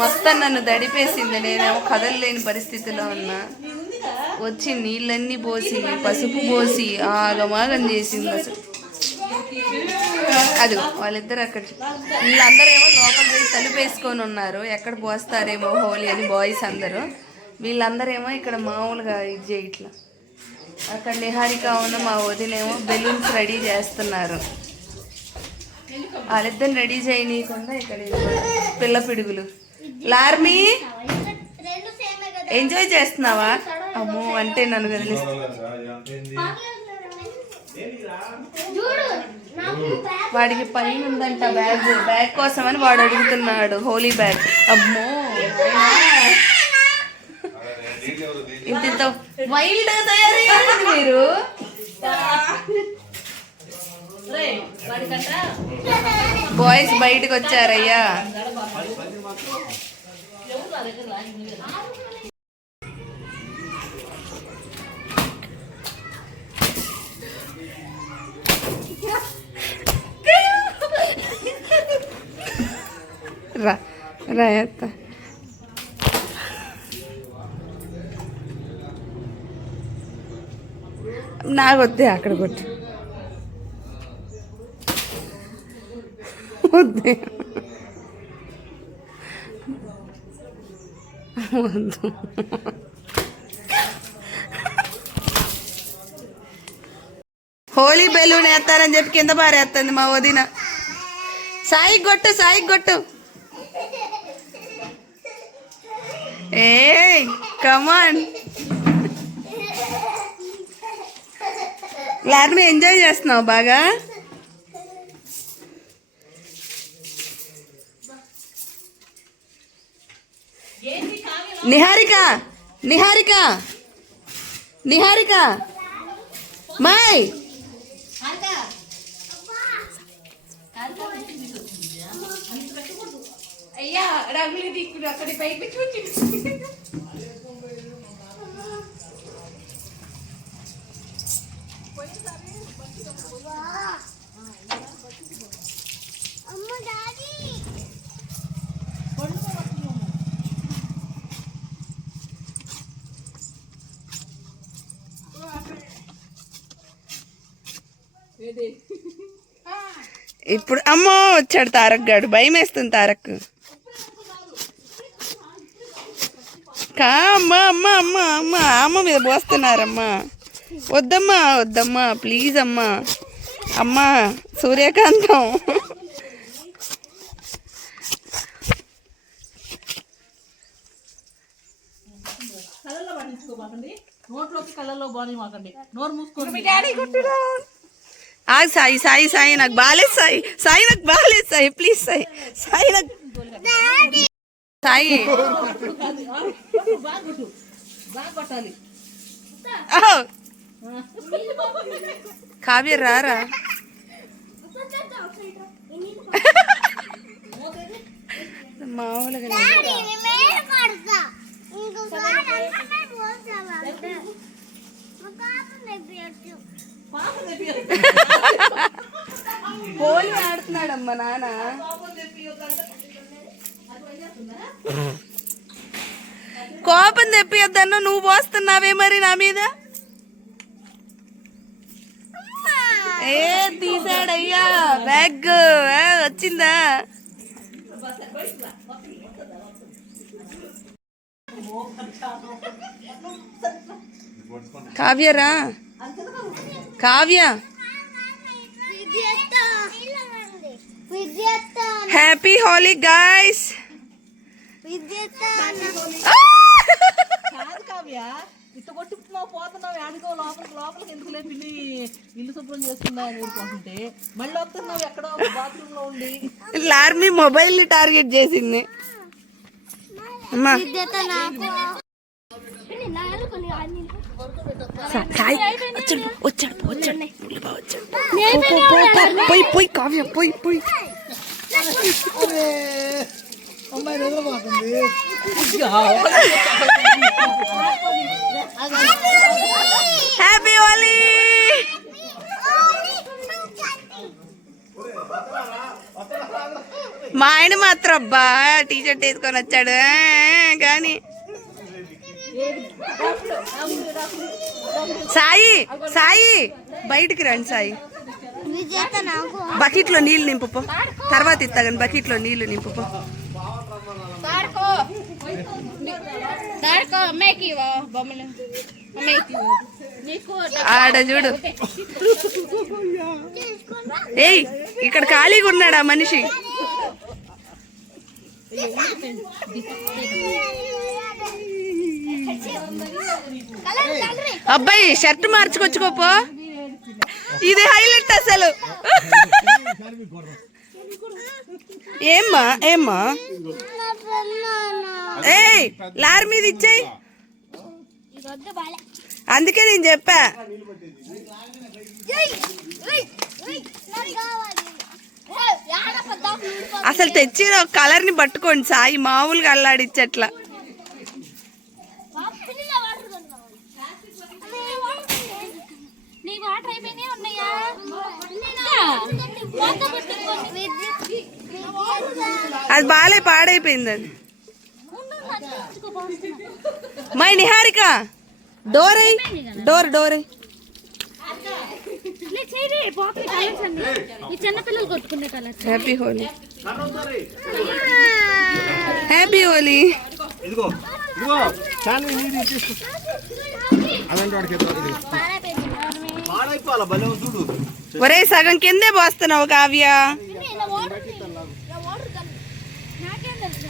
మొత్తం నన్ను దడిపేసింది. నేనేమో కదలలేని పరిస్థితిలో ఉన్నా. వచ్చి నీళ్ళన్నీ పోసి పసుపు పోసి ఆగమాగం చేసింది అసలు. అది వాళ్ళిద్దరు అక్కడ వీళ్ళందరేమో వీళ్ళందరూ ఏమో లోపల పోయి తలుపేసుకొని ఉన్నారు. ఎక్కడ పోస్తారేమో హోలీ అని బాయ్స్ అందరూ. వీళ్ళందరేమో ఇక్కడ మామూలుగా ఇది చేయట్లా. అక్కడ నిహారిక ఉన్న మా వదినేమో బెలూన్స్ రెడీ చేస్తున్నారు. వాళ్ళిద్దరిని రెడీ చేయనీయకుండా ఇక్కడ పిల్ల పిడుగులు. లార్మీ? రెండు సేమే కదా. ఎంజాయ్ చేస్తున్నావా? అమ్మో అంటే నన్ను బ్యాగ్ వాడికి పైన ఉందంట బ్యాగ్. బ్యాగ్ కోసమని వాడు అడుగుతున్నాడు. హోలీ బ్యాగ్. అమ్మో. ఇంత ఇంత వైల్డ్ తయారయ్యారు మీరు. బాయ్స్ బయటకు వచ్చారయ్యా. రా రా నాకు వద్దే అక్కడ కొట్టు. వద్దే వద్దు. హోలీ బెలూన్ వేస్తారని చెప్పి కింద పారేస్తుంది మా వదిన. సాయి కొట్టు సాయి కొట్టు. ఏ కమాన్ లార్ని ఎంజాయ్ చేస్తున్నావు బాగా? నిహారిక నిహారిక నిహారిక. మై. అయ్యా రంగులు దిక్కుడు అక్కడి పైకి చూచి అమ్మ డాడీ ఇప్పుడు అమ్మో వచ్చాడు తారక్ గాడు. భయం వేస్తుంది తారక్. కా అమ్మ అమ్మ అమ్మ అమ్మ. అమ్మ మీద పోస్తున్నారమ్మా. వద్దమ్మా వద్దమ్మా ప్లీజ్ అమ్మా. అమ్మా సూర్యకాంతం. కళ్ళల్లో నోట్లోకి కళ్ళల్లో బాని మాకండి నోరు మూసుకోండి. ఆ సాయి సాయి సాయి నాకు బాలేదు సాయి సాయి నాకు బాలేదు సాయి ప్లీజ్ సాయి సాయి నాకు సాయి బాగా కొట్టు బాగా కొట్టాలి ఆహో. కావ్య రారా మామూలుగా లేదు. డాడీ హోలీ ఆడుతున్నాడమ్మా నాన్న కోపం తెప్పియద్దన్న నువ్వు పోస్తున్నావే మరి నా మీద? ఏ తీసాడయ్యా బ్యాగ్ వచ్చిందా? కావ్యరా? కావ్య. హ్యాపీ హోలీ గాయస్ విద్యతో కాదు కావ్య ఇట్ట కొట్టుకున్నావు పోతున్నావు లోపలికి లోపలికి ఎందుకు లేదు పిల్లి ఇల్లు శుభ్రం చేస్తున్నావు అని ఊరుకుంటుంటే మళ్ళీ వస్తున్నావు ఎక్కడో బాత్రూమ్లో ఉండి. లార్మీ మొబైల్ టార్గెట్ చేసింది. అమ్మా. సాయి వచ్చాడు వచ్చాడు వచ్చాడు. వచ్చాడు. పోయి పోయి కావ్య పోయి పోయి. హ్యాపీ హోలీ మా ఆయన మాత్రం అబ్బా టీ షర్ట్ వేసుకొని వచ్చాడు. కానీ సాయి సాయి బయటికి రండి సాయి. బకెట్లో నీళ్ళు నింపు పో. తర్వాత ఇస్తా కానీ బకెట్లో నీళ్ళు నింపు పో. దాడుకో అమ్మాయికి ఇవ్వు. బొమ్మలు. అమ్మాయికి ఇవ్వు. నీకు ఆడ చూడు. ఏయ్ ఇక్కడ ఖాళీగా ఉన్నాడా మనిషి? అబ్బాయి షర్ట్ మార్చుకొచ్చుకోపో. ఇది హైలైట్ అసలు. ఏమ్మా ఏమ్మా? ఏయ్ లారీ మీద ఇచ్చేయి. అందుకే నేను చెప్పా. అసలు తెచ్చిన ఒక కలర్ని పట్టుకోండి సాయి మామూలుగా అల్లాడిచ్చట్లా పాప పిల్ల వాటర్ కొనుక్కోవాలి. అమ్మే, వాటర్ కొనుక్కోవాలి. నీ వాటర్ అయిపోయినాయి ఉన్నాయా. అది బాలే పాడైపోయింది అది. మై నిహారిక డోర్ అయ్యి డోర్ డోర్ అయ్యి లే చేయరే బాటిల్ కలర్స్ అన్ని. ఈ చిన్న పిల్లలు కొట్టుకునే colours happy Holi happy Holi ఇదిగో ఇదిగో. చాలా నీరు తీసుకో. అలాంటి వాడికి ఎత్తుకో, ఇది. పాడైపోవాలా భలే ఉంది చూడు ఒరే సగం కిందే పోస్తున్నావు కావ్య. తెలుసు.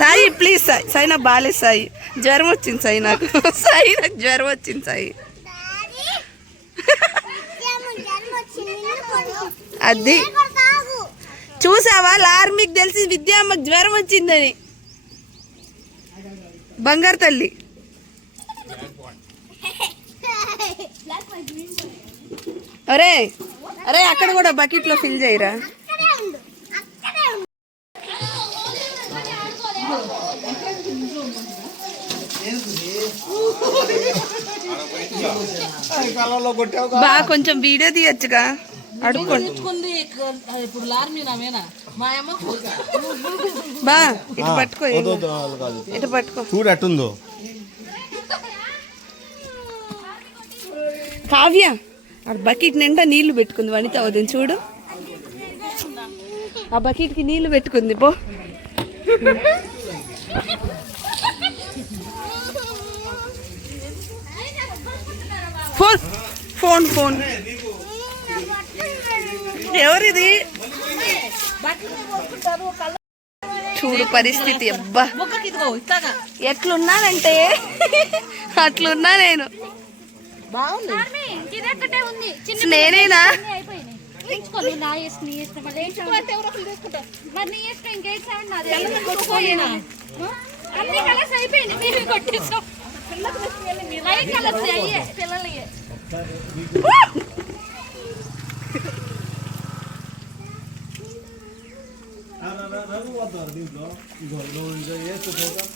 సాయి ప్లీజ్ సాయి సాయి. నాకు బాలే సాయి. జ్వరం వచ్చింది సాయి నాకు. సాయి నాకు జ్వరం వచ్చింది సాయి డాడీ ఏమో జన్మ వచ్చింది నిన్ను కొడుకు. అది. చూసావా? లార్మిక్ తెలిసి విద్యామ్మకి జ్వరం వచ్చిందని. బంగారు తల్లి. అరే అరే అక్కడ కూడా బకెట్లో ఫిల్ చేయరా? బా కొంచెం వీడియో తీయచ్చుగా. అడుక్కోండి. తెచ్చుకుంది ఇక- ఇప్పుడు లారీ మీద ఆమెనా మా అమ్మ బా ఇటు పట్టుకో ఇటు చూడు కావ్య ఆ బకెట్ నిండా నీళ్ళు పెట్టుకుంది వనిత వదిన చూడు. ఆ బకెట్కి నీళ్ళు పెట్టుకుంది పో. Phone phone phone. ఎవరిది? చూడు పరిస్థితి అబ్బా. ముక్కకి ఇదిగో ఇట్లాగా ఎట్లున్నానంటే అట్లున్నా నేను. బాగుంది. ఇదొక్కటే ఉంది. చిన్న నేనేనా పిల్లలు అయిపోయినాయి ఎంచుకో నువ్వు నా ఇష్టం నీ ఇష్టం మళ్ళీ ఏం అంటే ఎవరో ఒకరు తీసుకుంటారు మరి నీ ఇష్టం ఇంకేం సెవెన్ నాది అన్ని కలర్స్ అయ్యే పిల్లలయ్యే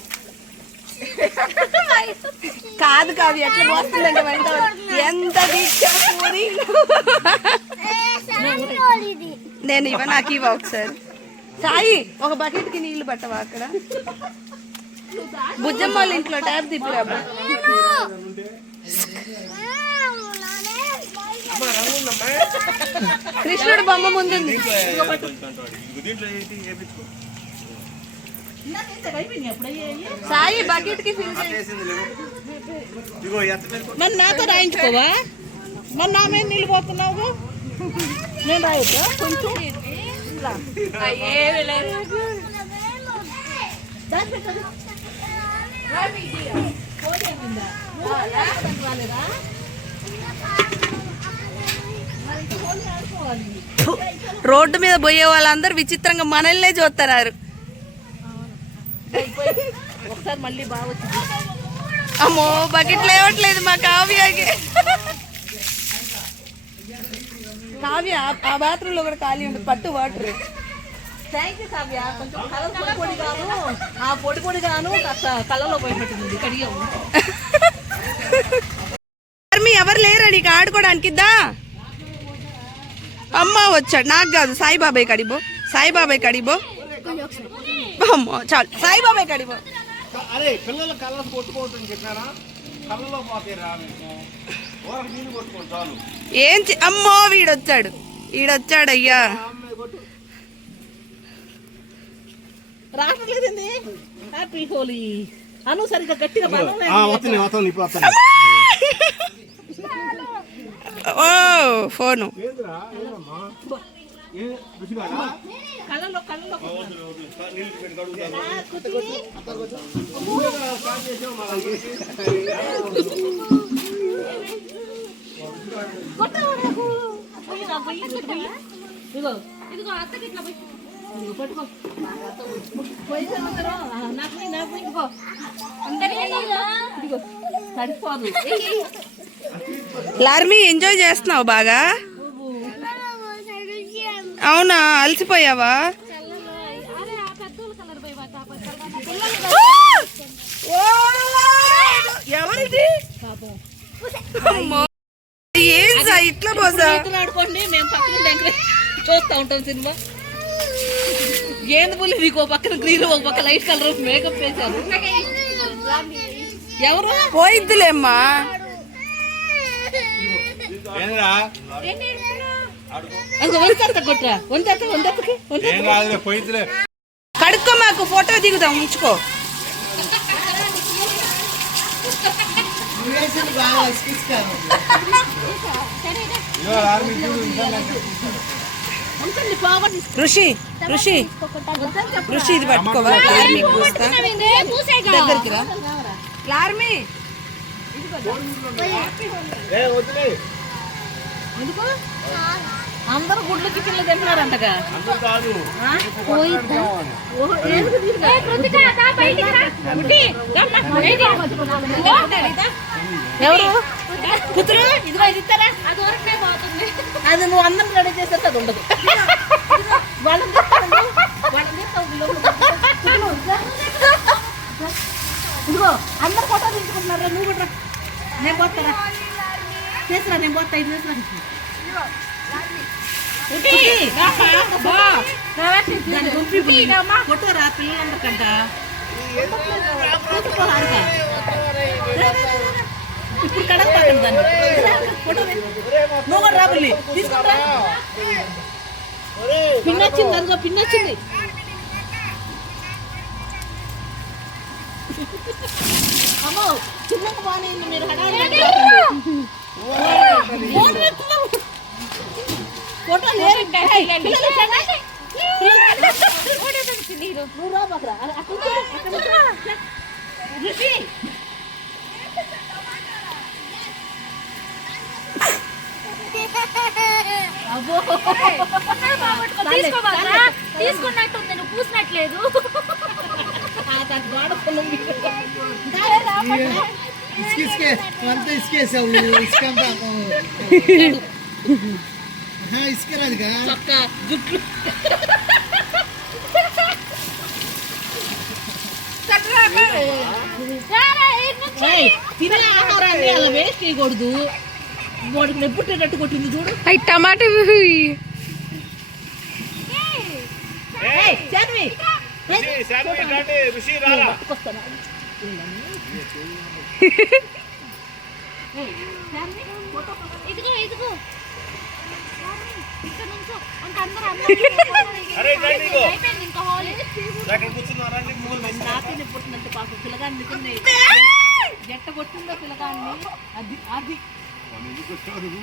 కాదు కాదు ఎట్లా పోస్తుందంటే వెంట ఎంత దీక్ష పూరి. నేను ఇవ నాకు ఇవ్వ ఒకసారి. సాయి ఒక బకెట్కి నీళ్ళు పట్టవా అక్కడ? బుజ్జమ్మ వాళ్ళ ఇంట్లో ట్యాప్ తిప్పిరా కృష్ణుడు బొమ్మ ముందుంది. సాయి బకెట్కి ఫిల్ మరి నాతో రాయించుకోవా? మరి నా మీద నీళ్ళు పోతున్నావు నేను కొంచెం. రోడ్డు మీద పోయే వాళ్ళందరూ విచిత్రంగా మనల్నే చూస్తున్నారు ఒకసారి మళ్ళీ బాగా వచ్చింది. అమ్మో బకెట్ లేవట్లేదు మా కావ్యకి. కావ్య ఆ- బాత్రూంలో కూడా ఖాళీ ఉంటుంది పట్టు వాటర్ థ్యాంక్ యూ కావ్య. కొంచెం కలర్ పొడి పొడి గాను ఆ పొడి పొడి గాను కళ్ళలో పోయినట్టుంది. కడిగాము ఎవరు లేరా నీకు ఆడుకోవడానికి? దా. అమ్మ వచ్చాడు. నాకు కాదు సాయిబాబాయ్ కడిబో సాయిబాబాయ్ కడిబో అమ్మో చాలు. సాయిబాబాయ్ కడిబో అరే పిల్లలు కళ్ళకు కొట్టుకోవద్దని చెప్పారా? కళ్ళలో నీళ్ళు కొట్టుకోండి చాలు. ఏం అమ్మో వీడొచ్చాడు. వీడొచ్చాడు అయ్యా. రావట్లేదండి. హ్యాపీ హోలీ అను సరిగ్గా గట్టిగా వస్తాను ఇప్పుడు వస్తాను ఓ ఫోను. కళ్ళలో కళ్ళలో ఇదిగో ఇదిగో అత్తకి ఇట్లా పోయి. పట్టుకో. పోయి నాకు పోయి, నాకు ఇదిగో. అందరికీ ఇదిగో. తడిపోదు. లార్మీ ఎంజాయ్ చేస్తున్నావు బాగా? అవునా? అలసిపోయావా? ఎవరిది. ఏం ఇట్లా పోసా? ఆడుకోండి మేము పక్కన చూస్తా ఉంటాం సినిమా. ఏంది పులి నీకు ఓ పక్కన గ్రీన్ ఒక పక్క లైట్ కలర్ మేకప్ వేశారు. ఎవరు? పోయిద్దులేమ్మా. కడుక్కో మాకు ఫోటో దిగుదాం ఉంచుకో. ఋషి ఋషి. ఋషి ఇది పట్టుకోవా లార్మీ పూస్తా. దగ్గరికి రా. లార్మీ. ఏ వదిలే. ఎందుకు? అందరూ గుడ్లు చికెన్లు తింటున్నారంటగా? ఎవరు? కూతురు? ఇదిగో ఇది ఇస్తారా? అది వరకే పోతుంది. అది నువ్వు అందరం రెడీ చేసేస్తే అది ఉండదు. ఇదిగో. అందరు ఫోటో తీసుకుంటున్నారా నువ్వు కూడా. నేను పోతారా? చేసిరా నేను పోతా ఇది చేసిరా. ఉట్టి, రాపా, బా. దాన్ని పంపి ఫోటో రా పిల్లలందరికంట. ఇప్పుడు కడగపాకండి దాన్ని. రా, ఫోటో తీ. నువ్వు కూడా రా బుల్లి తీసుకుంటా. పిన్నొచ్చింది అందుకో పిన్నొచ్చింది. అమ్మో చిన్నగా బాగానే మీరు పెట్టుకున్నావు. ఫోటో లేరు తీసుకున్నట్టుంది నువ్వు పూసినట్లేదు. ఆ దాని ఇసుకరాదు కదా. చొక్క జుట్లు. తినే ఆహారాన్ని? అలా వేస్ట్ చేయకూడదు. వాడికి నెప్పుట్టేటట్టు జట్ట కొట్టిందో పిల్లగాన్ని అది అది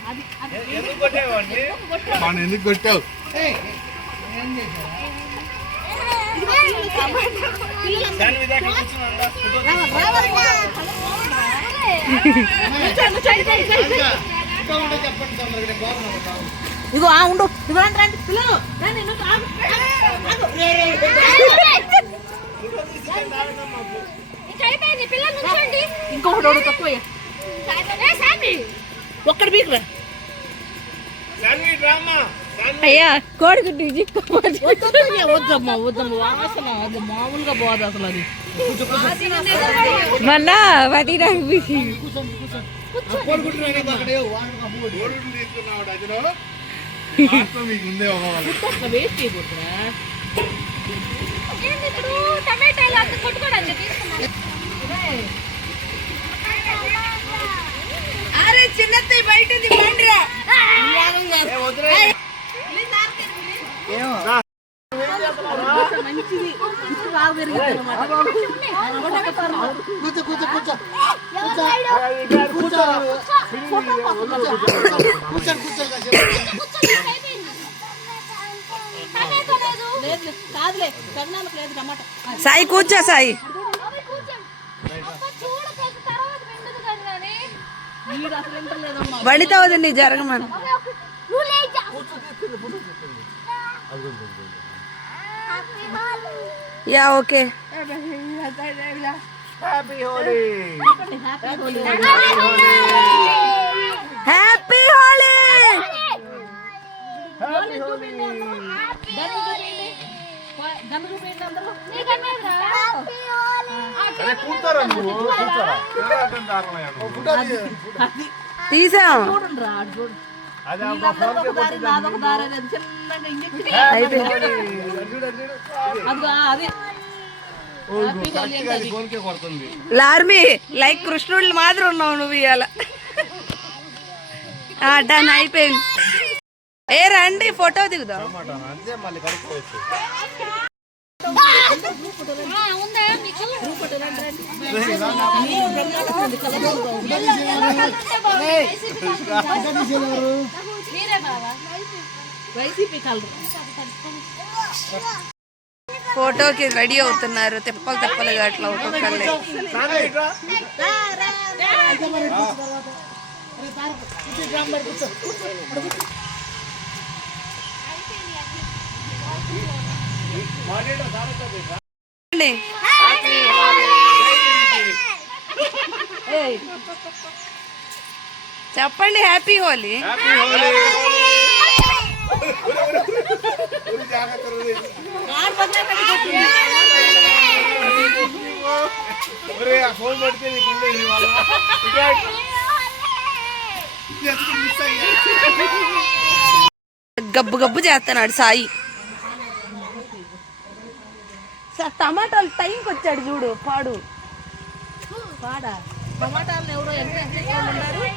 అది అది ఎందుకు కొట్టావు చెప్పండి ఇగో ఆ ఉండు. ఇగో రండి పిల్లలు ఇంకొకటి తక్కువ ఒక్కడి శాన్వి అయ్యా చిక్కుపోతే వద్దొద్దయ్యా, వద్దమ్మా వద్దమ్మా. వాసన అది మామూలుగా పోదు అసలు అది. మొన్న పది నాకు పిసి కోడిగుడ్డు మీకు ముందే అవ్వాలి వేస్ట్ చేయకూడదురా ఇప్పుడు టమాటాలు అంత కొట్టుకోవడానికి అరే బయట ఉంది మంచిది బాగా పెరిగింది కూర్చో కూర్చో కూర్చో కూర్చో కూర్చో కూర్చో సాయి. కూర్చో సాయి అవి కూర్చోండి అబ్బా, చూడకేక తర్వాత విండదు కదా కానీ మీరు అసలు ఎంత లేదమ్మా వనిత వదండి జరగమని అవి ఒక- నువ్వు లేచా yeah okay happy Holi happy Holi gun చూపించండి అందరూ అరే కూర్చోరా నువ్వు కూర్చోరా తిరగడం కారణమయ్యా నువ్వు. అది తీసాం చూడండి లార్మి లైక్ కృష్ణుడు మాదిరి ఉన్నావు నువ్వు ఇవాళ డన్ అయిపోయింది. ఏ రండి ఫోటో దిగుదాం. టమాటా అంతే మళ్ళీ కడుక్కోవచ్చు. ఉందా మీకు మీరే బావా? YCP colour. ఫోటోకి రెడీ అవుతున్నారు. తెప్పలు తెప్పలుగా అట్లా ఒక్కొక్కళ్ళే. చెప్పండి హ్యాపీ హోలీ హ్యాపీ హోలీ ఉరి జాగ్రత్త ఉరి. ఒరే ఆ ఫోన్ పడితే నీకు ఉండేది గబ్బు గబ్బు చేస్తున్నాడు సాయి. సార్ టమాటాలు టైంకి వచ్చాడు చూడు పాడు. పాడా? టమాటాలను ఎవరో ఎంత